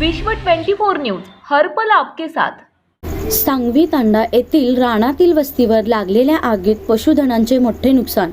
विश्व 24 न्यूज हरपल आपके साथ. सांगवी तांडा येथील रानातील वस्तीवर लागलेल्या आगीत पशुधनांचे मोठे नुकसान.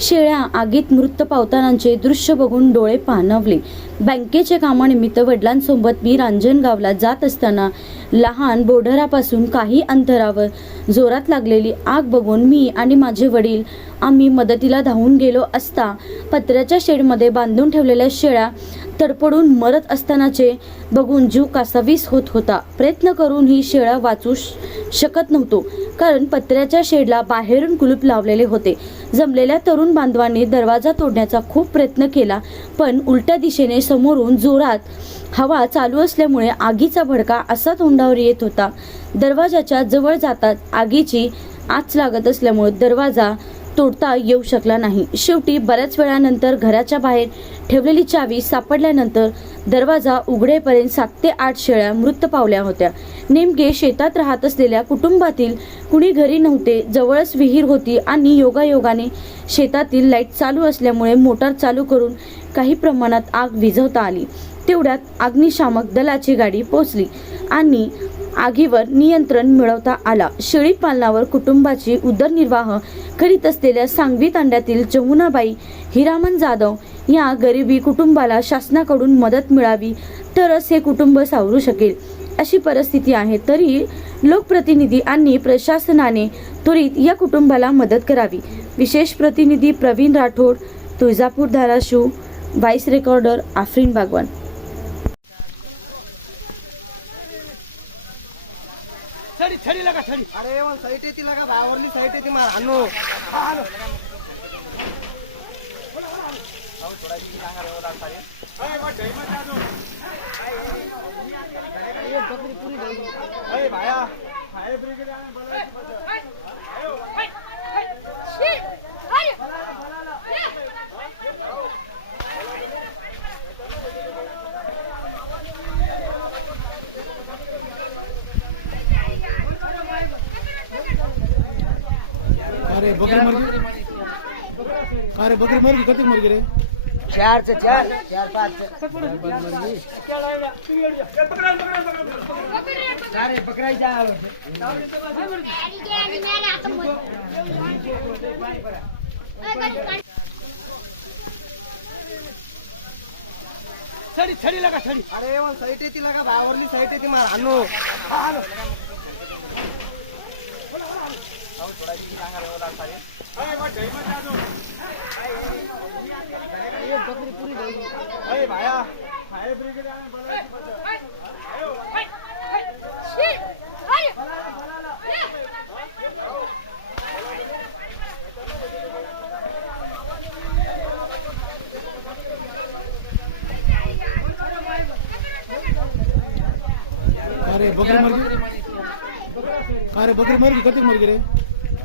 शेळ्या आगीत मृत पावतानांचे दृश्य बघून डोळे पाणवले बँकेच्या कामानिमित्त वडिलांसोबत मी रांजणगावला जात असताना लहान बोढरापासून काही अंतरावर जोरात लागलेली आग बघून मी आणि माझे वडील आम्ही मदतीला धावून गेलो असता पत्र्याच्या शेडमध्ये बांधून ठेवलेल्या शेळ्या तडपडून मरत असतानाचे बघून जीव कासावीस होत होता. प्रयत्न करून ही शेळा वाचू श- शकत नव्हतो कारण पत्र्याच्या शेडला बाहेरून कुलूप लावलेले होते. जमलेल्या तरुण बांधवांनी दरवाजा तोडण्याचा खूप प्रयत्न केला पण उलट्या दिशेने समोरून जोरात हवा चालू असल्यामुळे आगीचा भडका असा तोंडावर येत होता. दरवाजाच्या जवळ जातात आगीची आच लागत असल्यामुळे दरवाजा तोडता येऊ शकला नाही. शेवटी बऱ्याच वेळानंतर घराच्या बाहेर ठेवलेली चावी सापडल्यानंतर दरवाजा उघडेपर्यंत सात ते आठ शेळ्या मृत पावल्या होत्या. नेमके शेतात राहत असलेल्या कुटुंबातील कुणी घरी नव्हते जवळच विहीर होती आणि योगायोगाने शेतातील लाइट चालू असल्यामुळे मोटार चालू करून काही प्रमाणात आग विझवता आली. तेवढ्यात अग्निशामक दलाची गाडी पोचली आणि आगीवर नियंत्रण मिळवता आला. शेळी पालनावर कुटुंबाची उदरनिर्वाह करीत असलेल्या सांगवी तांड्यातील जमुनाबाई हिरामन जाधव या गरिबी कुटुंबाला शासनाकडून मदत मिळावी तरच हे कुटुंब सावरू शकेल. अशी परिस्थिती आहे तरी लोकप्रतिनिधी आणि प्रशासनाने त्वरित या कुटुंबाला मदत करावी. विशेष प्रतिनिधी प्रवीण राठोड तुळजापूर धाराशिव व्हाईस रेकॉर्डर आफरीन बागवान. છડી છડી લગા છડી અરે એવન સાઈટે થી લગા બાવરની સાઈટે થી માર આનો. આનો આવ થોડા જી ડાંગર એવો લાગ સારી અરે વા જઈ માં જાજો એ બકરી પૂરી ગઈ અરે ભાયા ફાયર બ્રિગેડ આને બોલાવી अरे बकरी मर गई अरे बकरी मर गई कती मर गई रे चार से चार चार पाच अरे पकडायच्या छडी छडी लगा छडी अरे मग साईट येते का भावावरली साईट येते मार अरे भाया फायर ब्रिगेड आणि बोलायची पद्धत. अरे बकरी मर गई अरे बकरी मर गई कती मर गई रे